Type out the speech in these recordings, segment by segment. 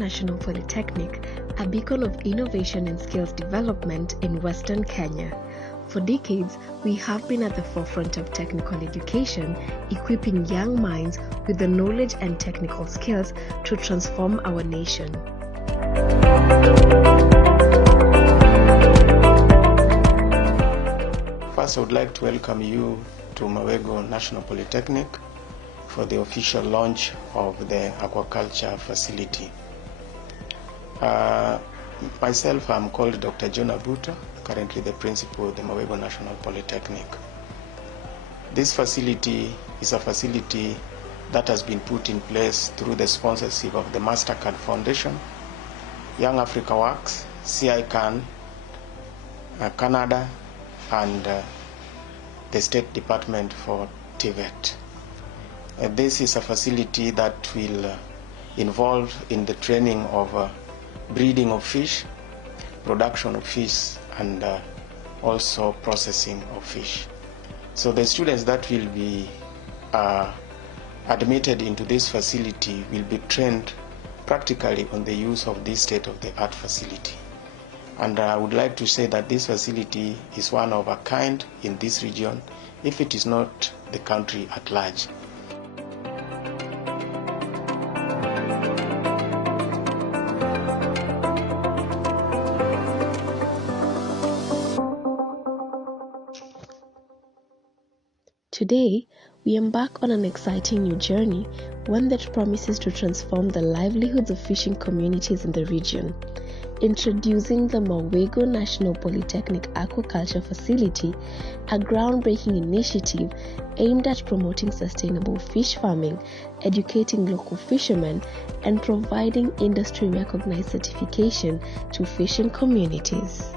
National Polytechnic, a beacon of innovation and skills development in Western Kenya. For decades, we have been at the forefront of technical education, equipping young minds with the knowledge and technical skills to transform our nation. First, I would like to welcome you to Mawego National Polytechnic for the official launch of the Aquaculture Facility. Myself, I'm called Dr. John Abuta, currently the principal of the Mawego National Polytechnic. This facility is a facility that has been put in place through the sponsorship of the MasterCard Foundation, Young Africa Works, CICAN, Canada, and the State Department for TVET. This is a facility that will involve in the training of breeding of fish, production of fish, and also processing of fish. So the students that will be admitted into this facility will be trained practically on the use of this state-of-the-art facility. And I would like to say that this facility is one of a kind in this region, if it is not the country at large. Today, we embark on an exciting new journey, one that promises to transform the livelihoods of fishing communities in the region. Introducing the Mawego National Polytechnic Aquaculture Facility, a groundbreaking initiative aimed at promoting sustainable fish farming, educating local fishermen, and providing industry-recognized certification to fishing communities.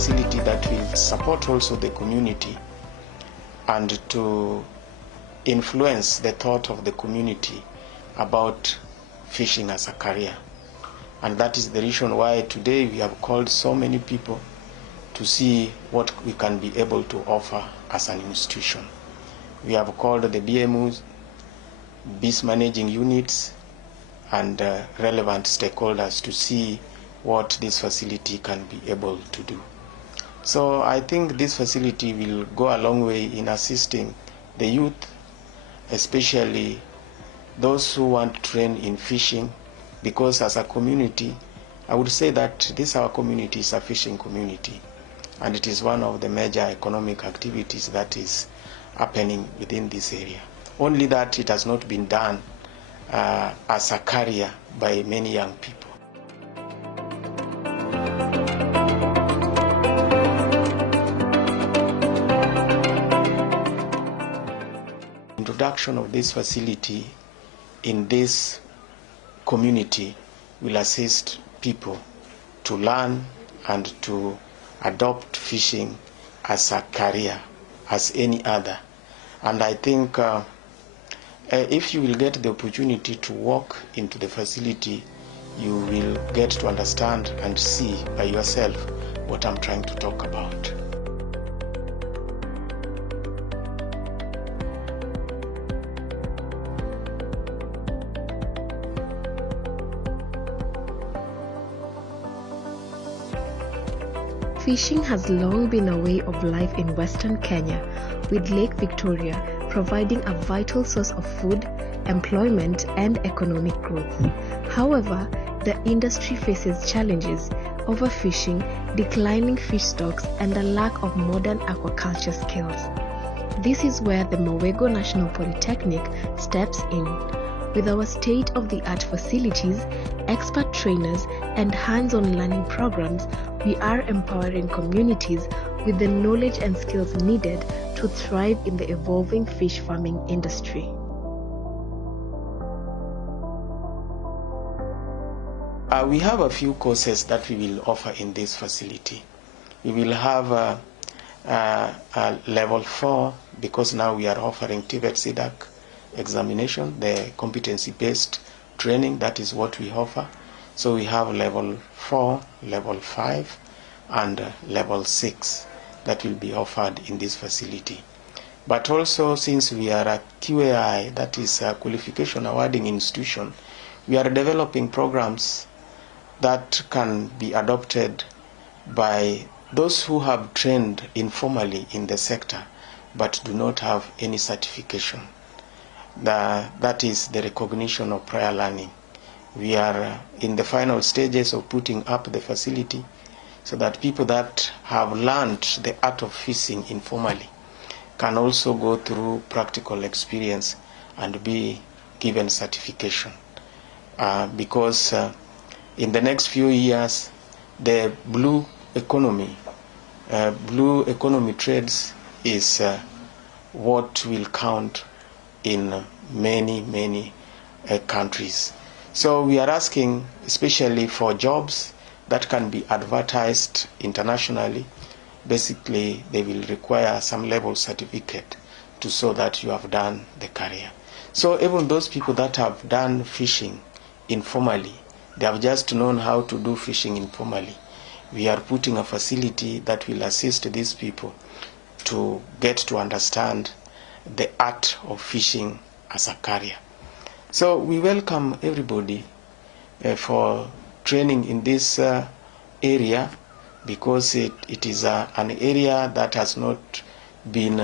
Facility that will support also the community and to influence the thought of the community about fishing as a career. And that is the reason why today we have called so many people to see what we can be able to offer as an institution. We have called the BMUs, Beast Managing Units, and relevant stakeholders to see what this facility can be able to do. So I think this facility will go a long way in assisting the youth, especially those who want to train in fishing, because as a community, I would say that our community is a fishing community, and it is one of the major economic activities that is happening within this area. Only that it has not been done as a career by many young people. Introduction of this facility in this community will assist people to learn and to adopt fishing as a career, as any other. And I think if you will get the opportunity to walk into the facility, you will get to understand and see by yourself what I'm trying to talk about. Fishing has long been a way of life in Western Kenya, with Lake Victoria providing a vital source of food, employment, and economic growth. However, the industry faces challenges: overfishing, declining fish stocks, and a lack of modern aquaculture skills. This is where the Mawego National Polytechnic steps in. With our state-of-the-art facilities, expert trainers, and hands-on learning programs, we are empowering communities with the knowledge and skills needed to thrive in the evolving fish farming industry. We have a few courses that we will offer in this facility. We will have a level 4, because now we are offering TVET CDAC examination, the competency-based training. That is what we offer. So we have level 4, level 5, and level 6. that will be offered in this facility. But also, since we are a QAI, that is a qualification awarding institution, we are developing programs that can be adopted by those who have trained informally in the sector but do not have any certification. That is the recognition of prior learning. We are in the final stages of putting up the facility so that people that have learned the art of fishing informally can also go through practical experience and be given certification. Because in the next few years, the blue economy trades is what will count in many countries. So we are asking especially for jobs that can be advertised internationally. Basically, they will require some level certificate to show that you have done the career. So even those people that have done fishing informally, they have just known how to do fishing informally, we are putting a facility that will assist these people to get to understand the art of fishing as a career. So we welcome everybody for training in this area, because it is an area that has not been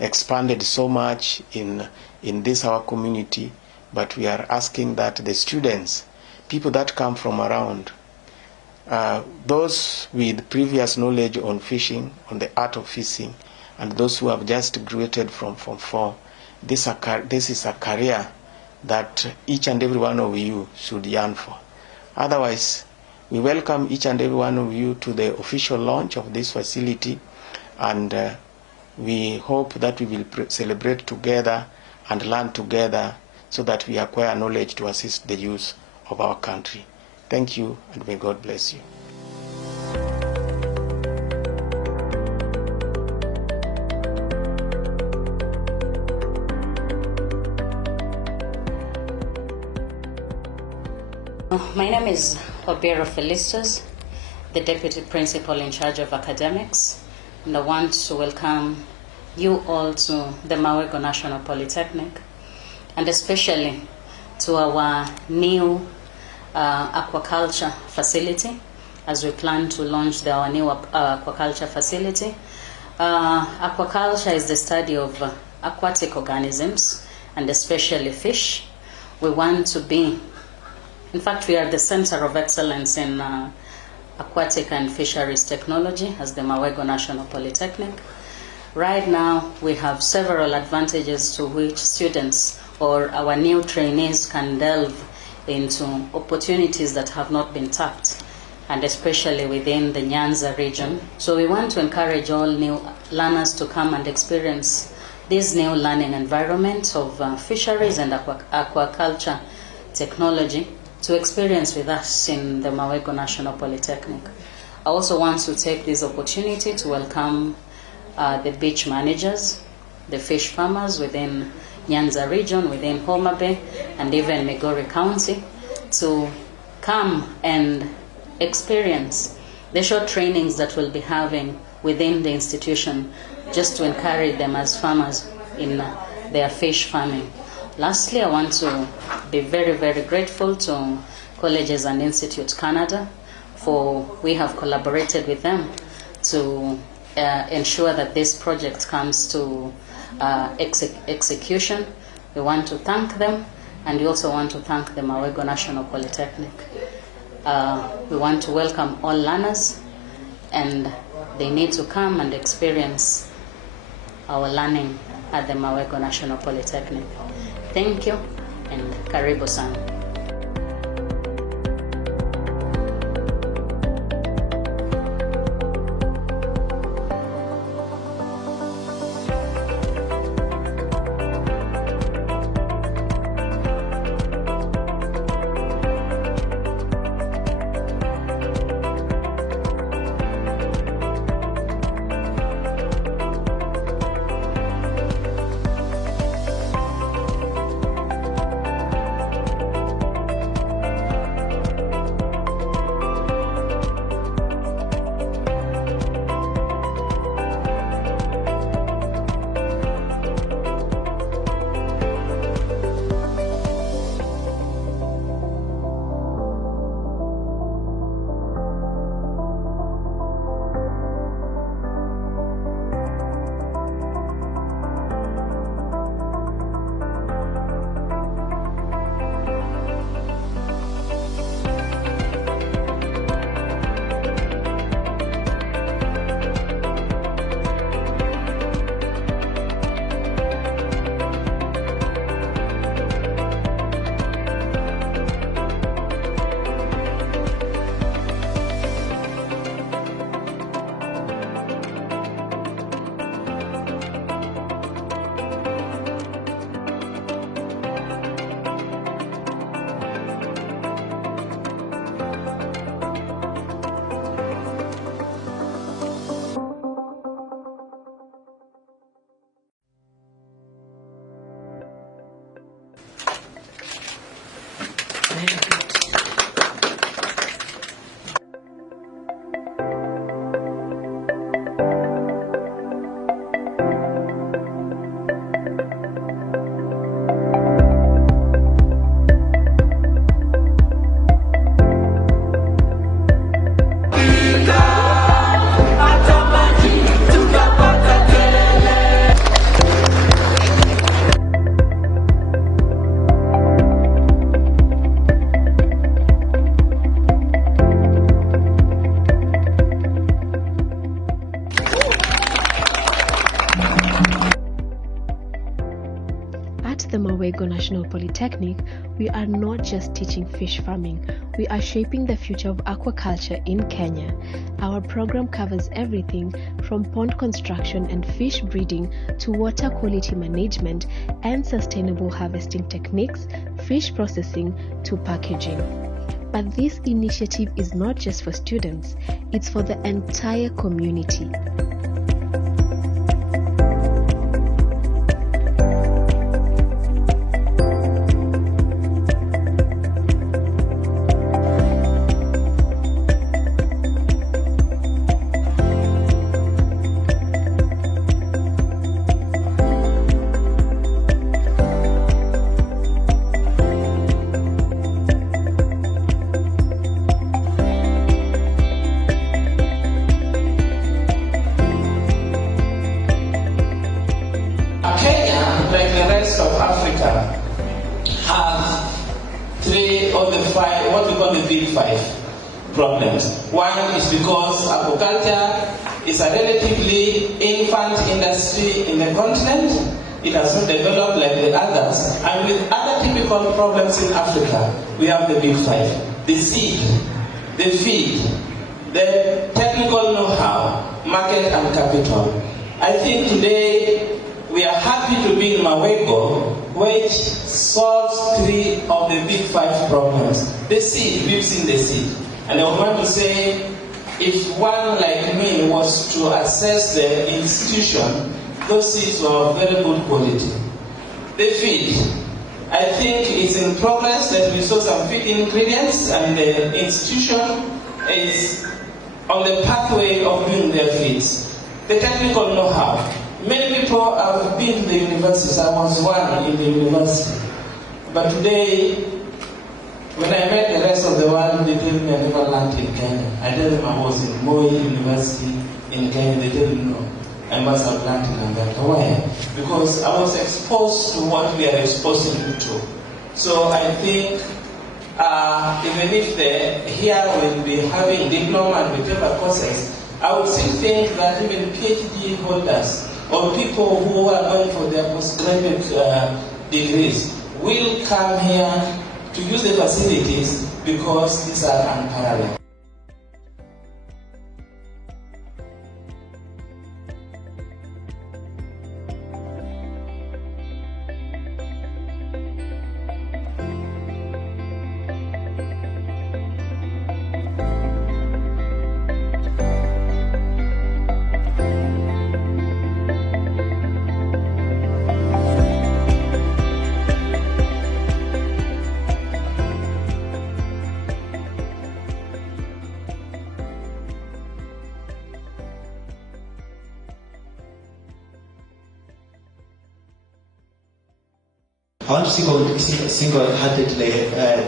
expanded so much in this our community. But we are asking that the students, people that come from around, those with previous knowledge on fishing, on the art of fishing, and those who have just graduated from Form 4, this is a career that each and every one of you should yearn for. Otherwise, we welcome each and every one of you to the official launch of this facility, and we hope that we will celebrate together and learn together so that we acquire knowledge to assist the youth of our country. Thank you, and may God bless you. My name is Obiero Felicitas, the Deputy Principal in charge of academics, and I want to welcome you all to the Mawego National Polytechnic, and especially to our new aquaculture facility, as we plan to launch our new aquaculture facility. Aquaculture is the study of aquatic organisms, and especially fish. We want to be, in fact, we are the center of excellence in aquatic and fisheries technology as the Mawego National Polytechnic. Right now, we have several advantages to which students or our new trainees can delve into opportunities that have not been tapped, and especially within the Nyanza region. So we want to encourage all new learners to come and experience this new learning environment of fisheries and aquaculture technology, to experience with us in the Mawego National Polytechnic. I also want to take this opportunity to welcome the beach managers, the fish farmers within Nyanza region, within Homa Bay, and even Migori County, to come and experience the short trainings that we'll be having within the institution, just to encourage them as farmers in their fish farming. Lastly, I want to be very grateful to Colleges and Institutes Canada, for we have collaborated with them to ensure that this project comes to execution. We want to thank them, and we also want to thank the Mawego National Polytechnic. We want to welcome all learners, and they need to come and experience our learning at the Mawego National Polytechnic. Thank you, and karibu sana. the Mawego National Polytechnic, we are not just teaching fish farming, we are shaping the future of aquaculture in Kenya. Our program covers everything from pond construction and fish breeding to water quality management and sustainable harvesting techniques, fish processing to packaging. But this initiative is not just for students, it's for the entire community. Problems. One is because aquaculture is a relatively infant industry in the continent. It has not developed like the others. And with other typical problems in Africa, we have the big five: the seed, the feed, the technical know-how, market and capital. I think today we are happy to be in Mawego, which solves three of the big five problems. The seed, we've seen the seed. And I want to say, if one like me was to assess the institution, those seeds were of very good quality. The feed, I think it's in progress that we saw some feed ingredients and the institution is on the pathway of doing their feeds. The technical know-how. Many people have been in the universities. I was one in the university. But today, when I met the rest of the world, they told me I never learned in Kenya. I told them I was in Mawego University in Kenya. They didn't know. I must have learned in America. Why? Because I was exposed to what we are exposed to. So I think even if here will be having diploma and whichever courses, I would still think that even PhD holders or people who are going for their postgraduate degrees will come here to use the facilities because these are unparalleled. I want to single-handedly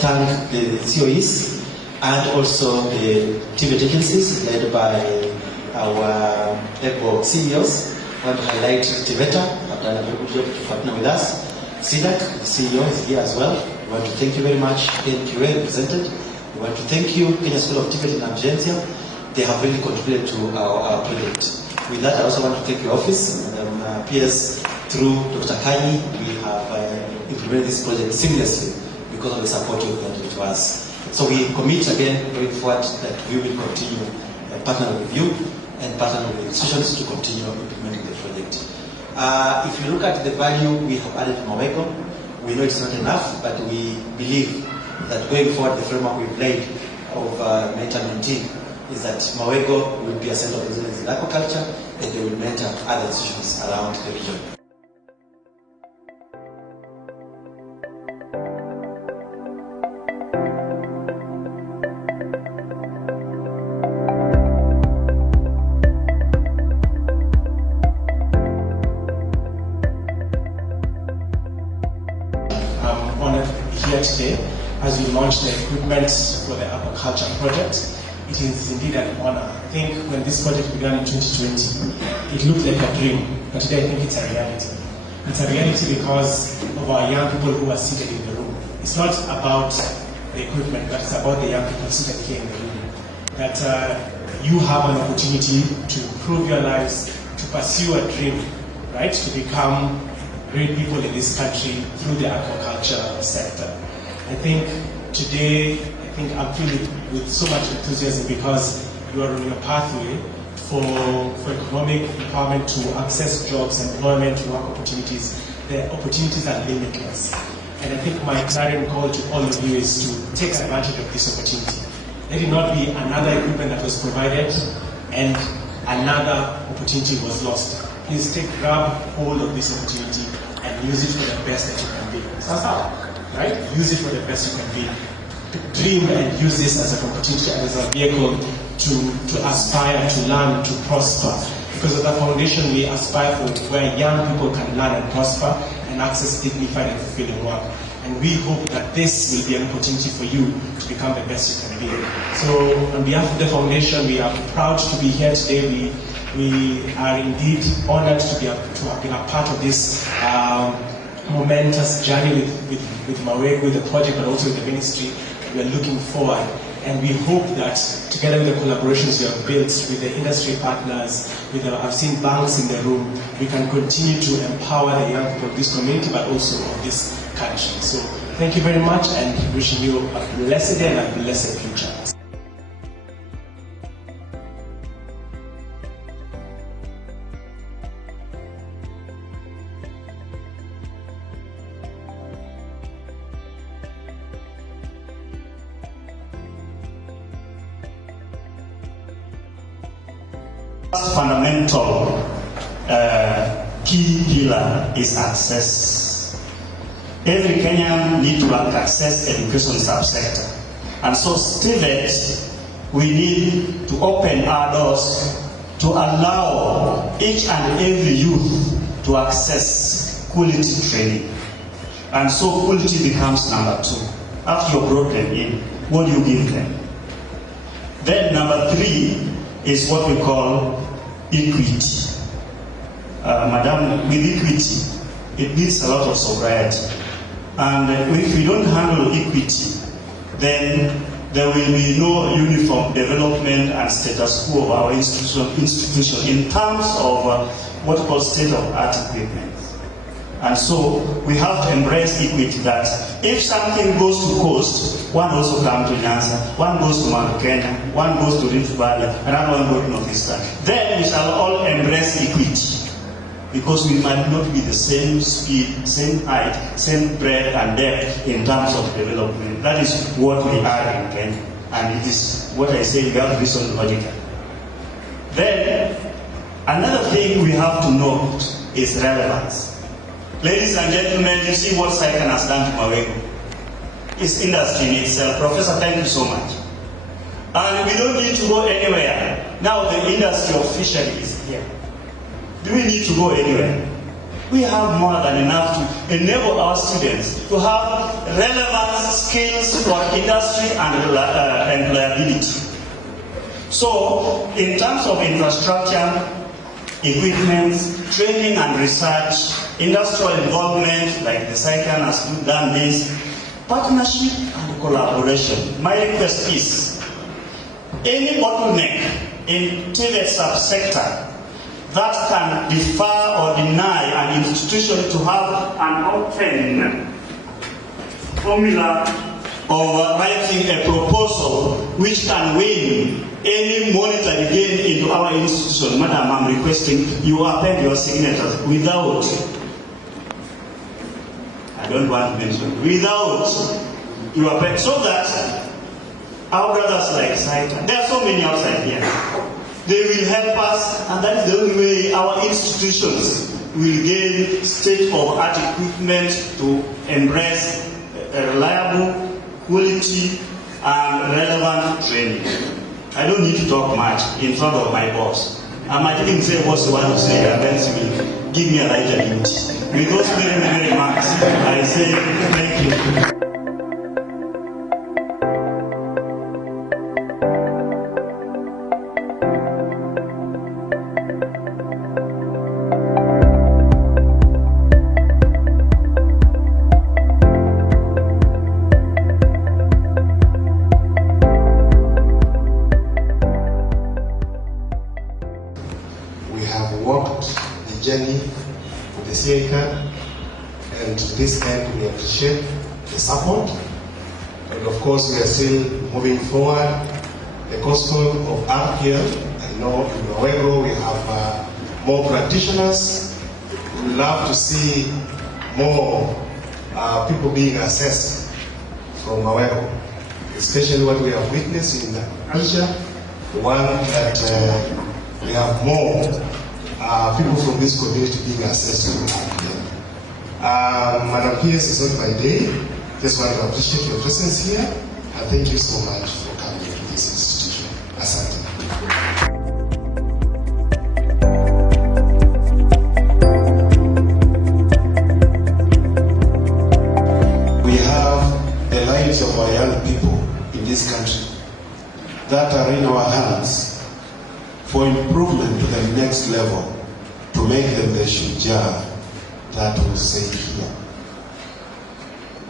thank the COEs and also the TVET agencies led by our ECO CEOs. I want to highlight TVET, have done a very good job to partner with us. SIDAC, the CEO, is here as well. We want to thank you very much, NQA represented. We want to thank you, Kenya School of TVET and Agentia. They have really contributed to our project. With that, I also want to thank your office, and PS, through Dr. Kanyi, we have implemented this project seamlessly because of the support you've granted to us. So we commit again going forward that we will continue partnering with you and partnering with the institutions to continue implementing the project. If you look at the value we have added to Mawego, we know it's not enough, but we believe that going forward, the framework we've laid of mentor-mentee is that Mawego will be a center of excellence in aquaculture and they will mentor other institutions around the region. I'm honored here today as we launch the equipment for the aquaculture project. It is indeed an honor. I think when this project began in 2020, it looked like a dream, but today I think it's a reality. It's a reality because of our young people who are seated in the room. It's not about the equipment, but it's about the young people seated here in the room. That you have an opportunity to improve your lives, to pursue a dream, right? To become great people in this country through the aquaculture sector. I think today, I'm filled with so much enthusiasm because you are on your pathway for economic empowerment, to access jobs, employment, work opportunities. The opportunities are limitless. And I think my clarion call to all of you is to take advantage of this opportunity. Let it not be another equipment that was provided and another opportunity was lost. Please grab hold of this opportunity and use it for the best that you can be. Right? Use it for the best you can be. Dream and use this as an opportunity, as a vehicle to aspire, to learn, to prosper. Because of the foundation we aspire for, where young people can learn and prosper and access dignified and fulfilling work. And we hope that this will be an opportunity for you to become the best you can be. So on behalf of the foundation, we are proud to be here today. We are indeed honored to have been a part of this momentous journey with Mawego, with the project, but also with the ministry. We are looking forward, and we hope that together with the collaborations we have built with the industry partners, I've seen banks in the room, we can continue to empower the young people of this community, but also of this country. So thank you very much, and wishing you a blessed day and a blessed future. Fundamental key pillar is access. Every Kenyan needs to have access education subsector. And so TVET, we need to open our doors to allow each and every youth to access quality training. And so quality becomes number 2. After you brought them in, what do you give them? Then number 3 is what we call equity. Madam, with equity, it needs a lot of sobriety. And if we don't handle equity, then there will be no uniform development and status quo of our institution in terms of what we call state-of-art equipment. And so we have to embrace equity, that if something goes to coast, one also comes to Nyanza, one goes to Mount Kenya, one goes to Rift Valley, another one goes to Northeastern. Then we shall all embrace equity, because we might not be the same speed, same height, same breadth and depth in terms of development. That is what we are in Kenya, and it is what I say, we have to reason logically. Then another thing we have to note is relevance. Ladies and gentlemen, you see what SICAN has done to Mawego. It's industry in itself. Professor, thank you so much. And we don't need to go anywhere. Now the industry of fishery is here. Do we need to go anywhere? We have more than enough to enable our students to have relevant skills for industry and employability. So, in terms of infrastructure, equipment, training and research, industrial involvement, like the SICAN has done this, partnership and collaboration. My request is, any bottleneck in TVET subsector that can defer or deny an institution to have an open formula of writing a proposal which can win any monetary gain into our institution. Madam, I'm requesting you append your signatures without, I don't want to mention, without you append, so that our brothers like SICAN, there are so many outside here, they will help us, and that is the only way our institutions will gain state-of-art equipment to embrace reliable, quality, and relevant training. I don't need to talk much in front of my boss. I might even say what you want to say, and then she will give me a lighter duty. With those very, very remarks, I say thank you. Journey with the SICAN, And to this end, we appreciate the support. And of course, we are still moving forward. The gospel of art here, I know in Mawego we have more practitioners. We would love to see more people being assessed from Mawego, especially what we have witnessed in the culture, one that we have more people from this community being assessed. Madam PS is not by day. Just want to appreciate your presence here, and thank you so much for coming to this institution. Asante. We have the lives of our young people in this country that are in our hands for improvement to the next level, to make them the shujaa that will say here.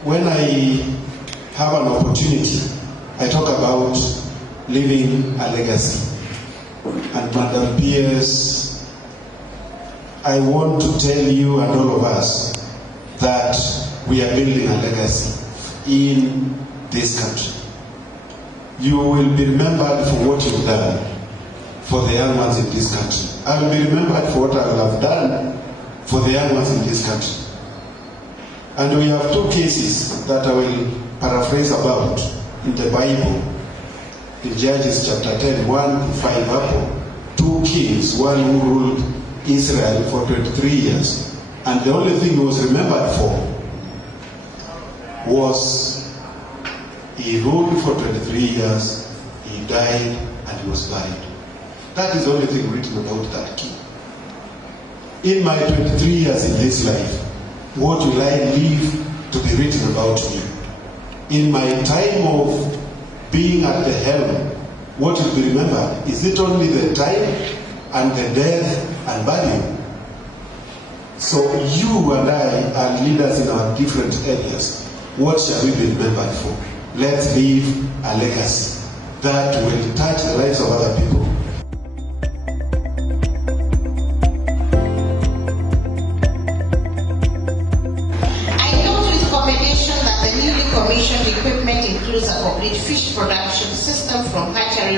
When I have an opportunity, I talk about leaving a legacy. And Madam Pierce, I want to tell you and all of us that we are building a legacy in this country. You will be remembered for what you've done for the young ones in this country. I will be remembered for what I will have done for the young ones in this country. And we have two cases that I will paraphrase about in the Bible. In Judges chapter 10, 1-5 up, two kings, one who ruled Israel for 23 years. And the only thing he was remembered for was he ruled for 23 years, he died, and he was buried. That is the only thing written about that king. In my 23 years in this life, what will I leave to be written about me? In my time of being at the helm, what will be remembered? Is it only the time and the death and burial? So you and I are leaders in our different areas. What shall we be remembered for? Let's leave a legacy that will touch the lives of other people. Commissioned equipment includes a complete fish production system from hatchery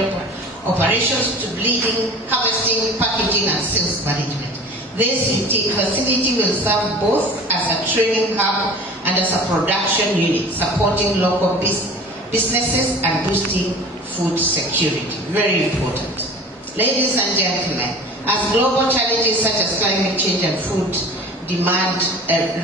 operations to bleeding, harvesting, packaging, and sales management. This facility will serve both as a training hub and as a production unit, supporting local businesses and boosting food security. Very important. Ladies and gentlemen, as global challenges such as climate change and food demand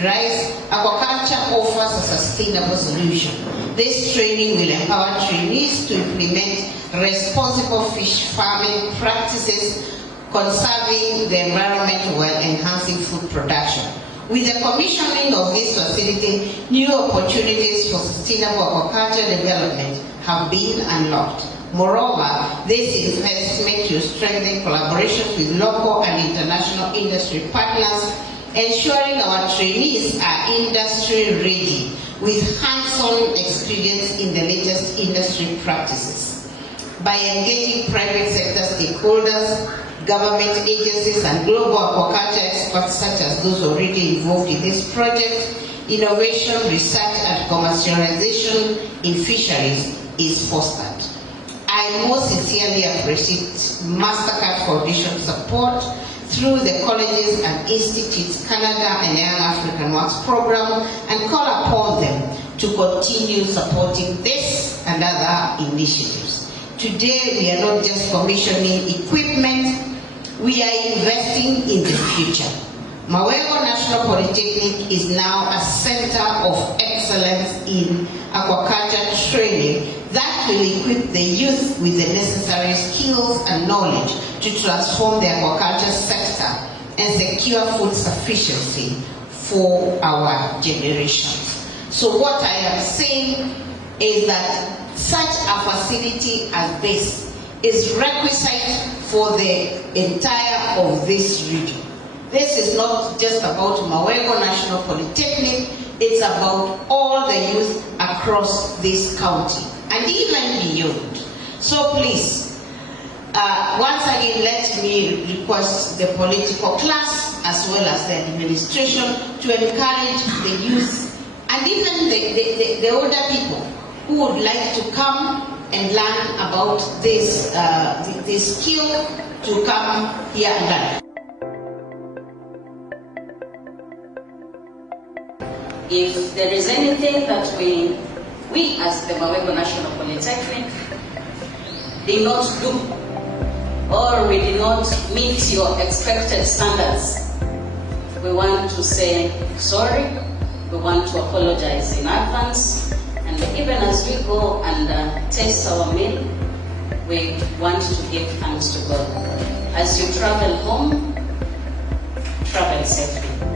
rise, aquaculture offers a sustainable solution. This training will empower trainees to implement responsible fish farming practices, conserving the environment while enhancing food production. With the commissioning of this facility, new opportunities for sustainable aquaculture development have been unlocked. Moreover, this investment will strengthen collaborations with local and international industry partners, ensuring our trainees are industry ready with hands-on experience in the latest industry practices. By engaging private sector stakeholders, government agencies, and global aquaculture experts such as those already involved in this project, innovation, research, and commercialization in fisheries is fostered. I most sincerely appreciate MasterCard Foundation support through the colleges and institutes Canada and Young African Works program, and call upon them to continue supporting this and other initiatives. Today we are not just commissioning equipment, we are investing in the future. Mawego National Polytechnic is now a center of excellence in aquaculture training that will equip the youth with the necessary skills and knowledge to transform the aquaculture sector and secure food sufficiency for our generations. So what I am saying is that such a facility as this is requisite for the entire of this region. This is not just about Mawego National Polytechnic, it's about all the youth across this county and even beyond. So please, Once again, let me request the political class as well as the administration to encourage the youth and even the older people who would like to come and learn about this skill to come here and learn. If there is anything that we as the Mawego National Polytechnic did not do, or we did not meet your expected standards, we want to say sorry, we want to apologize in advance, and even as we go and taste our meal, we want to give thanks to God. As you travel home, travel safely.